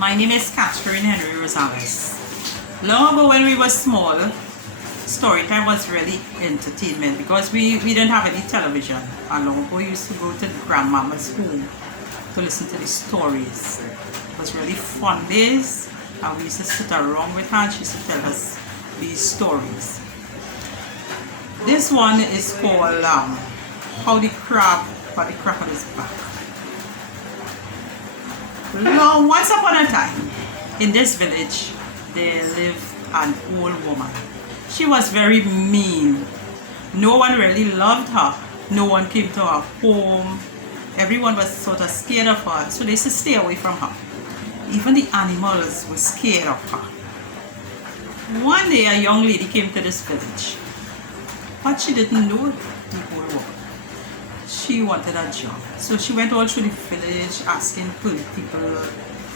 My name is Catherine Henry Rosales. Long ago when we were small, story time was really entertainment because we didn't have any television. And long ago we used to go to grandmama's home to listen to the stories. It was really fun days, and we used to sit around with her and she used to tell us these stories. This one is called How the Crab Got the Crack on His Back. Now, once upon a time, in this village, there lived an old woman. She was very mean. No one really loved her. No one came to her home. Everyone was sort of scared of her, so they used to stay away from her. Even the animals were scared of her. One day, a young lady came to this village, but she didn't know the whole world. She wanted a job. So she went all through the village asking people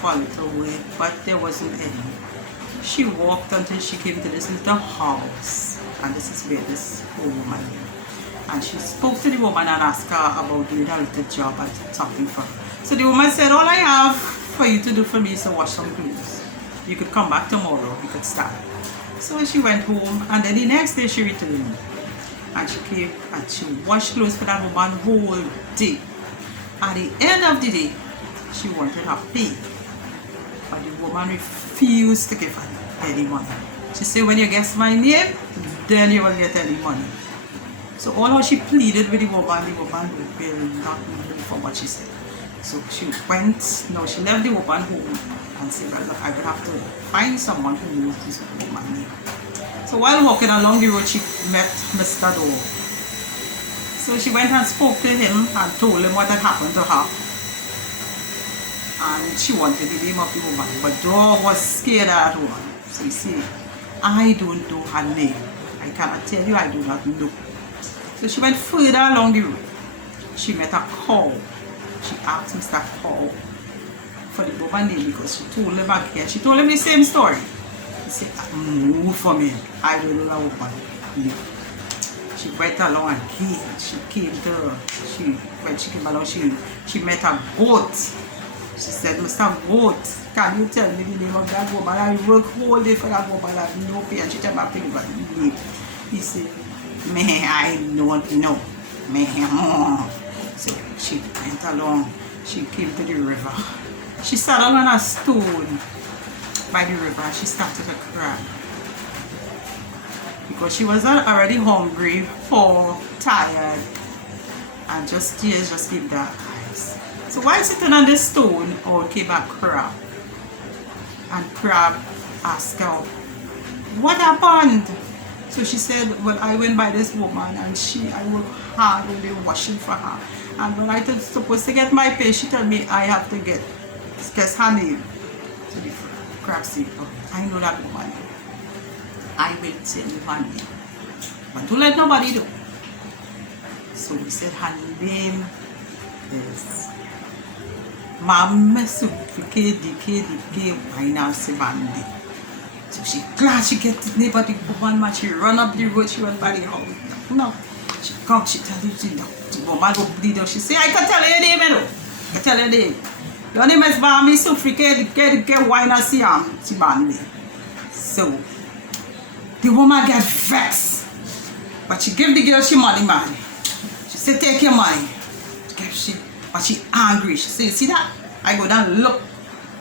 for a little work, but there wasn't any. She walked until she came to this little house, and this is where this old woman lived. And she spoke to the woman and asked her about doing a little job and something for her. So the woman said, all I have for you to do for me is to wash some clothes. You could come back tomorrow, we could start. So she went home, and then the next day she returned. And she came and she washed clothes for that woman whole day. At the end of the day, she wanted her pay. But the woman refused to give her any money. She said, when you guess my name, then you will get any money. So although she pleaded with the woman will not move for what she said. So she went, she left the woman home and said, well, look, I will have to find someone who knows this woman name. So while walking along the road, she met Mr. Dog. So she went and spoke to him and told him what had happened to her. And she wanted the name of the woman, but Dog was scared at her. So he said, I don't know her name. I cannot tell you, I do not know. So she went further along the road. She met a cow. She asked Mr. Cow for the woman's name because she told him again. She told him the same story. He said, move for me. I don't know that woman. Yeah. She went along and came. When she came along, she met a goat. She said, Mr. Goat, can you tell me the name of that woman? I work whole day for that woman. I have no pay. And she told me about the name. He said, I don't know. So she went along. She came to the river. She sat on a stone by the river and she started to cry because she was already hungry, poor, tired, and tears just came down her eyes. So while sitting on this stone, out came a crab, and crab asked her, what happened? So she said, well, I went by this woman and I worked hard all day washing for her, and when I was supposed to get my pay, she told me I have to guess her name. So the crab said, oh, I know that woman. I will tell you her name, but don't let nobody know. So he said her name is Mama Sufike Dike Waina Simandi. So she glad she get the name of the woman, man. She run up the road, she went by the house. No. She come, she tell you the woman go bleed out. She say, I can tell you your name, I can tell you your name. Your name is Mama Sufike Dike Waina Simandi. So the woman get vexed. But she give the girl she money, man. She say, take your money. But she angry. She say, you see that? I go down look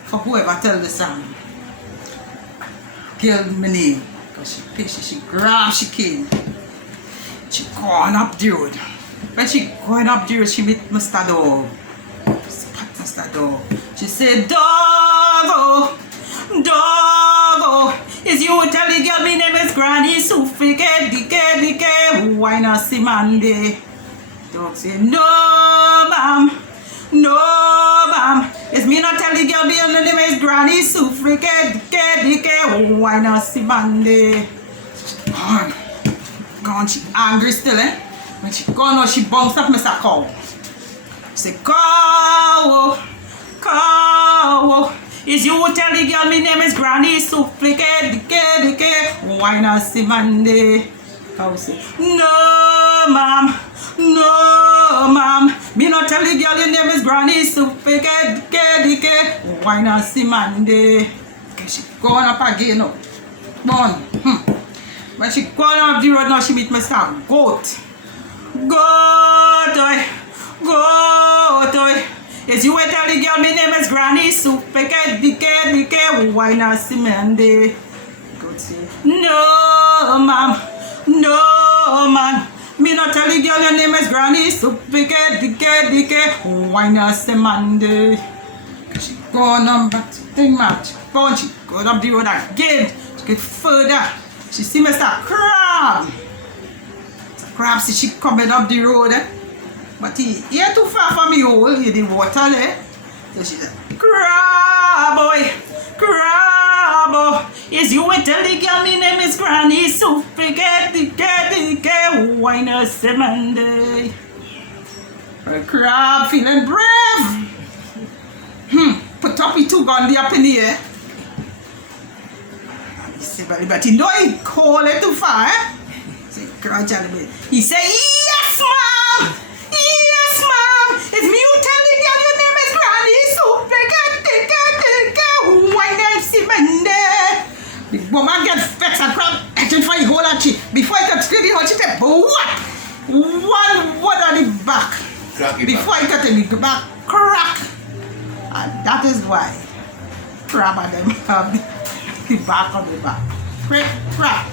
for whoever tell the song. Girl my name. Because she patient. She grab she came. She going up the road. When she going up the road, she meet Mr. Dog. Spot Mr. Dog. She said, Dog, Dog, is you tell the girl my name is Granny Sufike Dike why not see Monday? Dog say, no ma'am, no ma'am, it's me not tell the girl my name is Granny Sufike Dike why not see Monday? Gone, she angry still, eh? When she gone out, she bounced up Mr. Cow. She say, Cow, Cow, is you tell the girl my name is Granny Sufike Dike why not see Monday? Cow say, no ma'am, no ma'am, Me not tell the girl your name is Granny Soup. Why not see Monday? She going up again now. Born. When she going up the road now, she meet Mr. Goat. Goat, yes, you wait tell the girl my name is Granny Soup. Why not see Monday? Goat say, no, ma'am. No, man. Me not tell the girl your name is Granny Soup. Why not see Monday? She going on back to the match. She going up the road again. She get further. She see Mr. Crab. Mr. Crab see she coming up the road. But he ain't too far from me hole in the water there. So she said, Crab boy. Crab boy. Yes, you will tell the girl my name is Granny Soup. Why not say Monday? Crab feeling brave. Put up his two gun up in the air. He said, but he know he call it too far, eh? He said, yes, ma'am! Yes, ma'am! It's me who tell the girl your name is Granny Soup. Why not see Monday? The woman get vexed and crab acting for the whole and she, before I got to the whole, she said, what? One word on the back. Before I got in the back, crack. And that is why crab and them have the back on the back. Crack.